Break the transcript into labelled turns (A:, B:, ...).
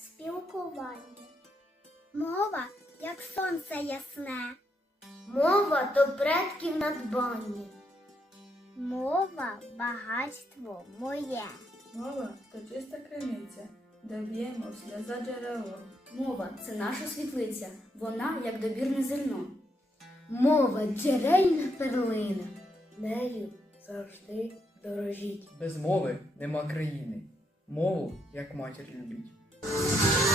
A: спілкування. Мова, як сонце ясне. Мова то предків надбання. Мова багатство моє.
B: Мова то чиста криниця, де б'ємо вслід за джерело.
C: Мова це наша світлиця, вона як добірне зерно. Мова джерельна перлина. Нею завжди дорожіть.
D: Без мови нема країни. Мову, як матір любіть. Música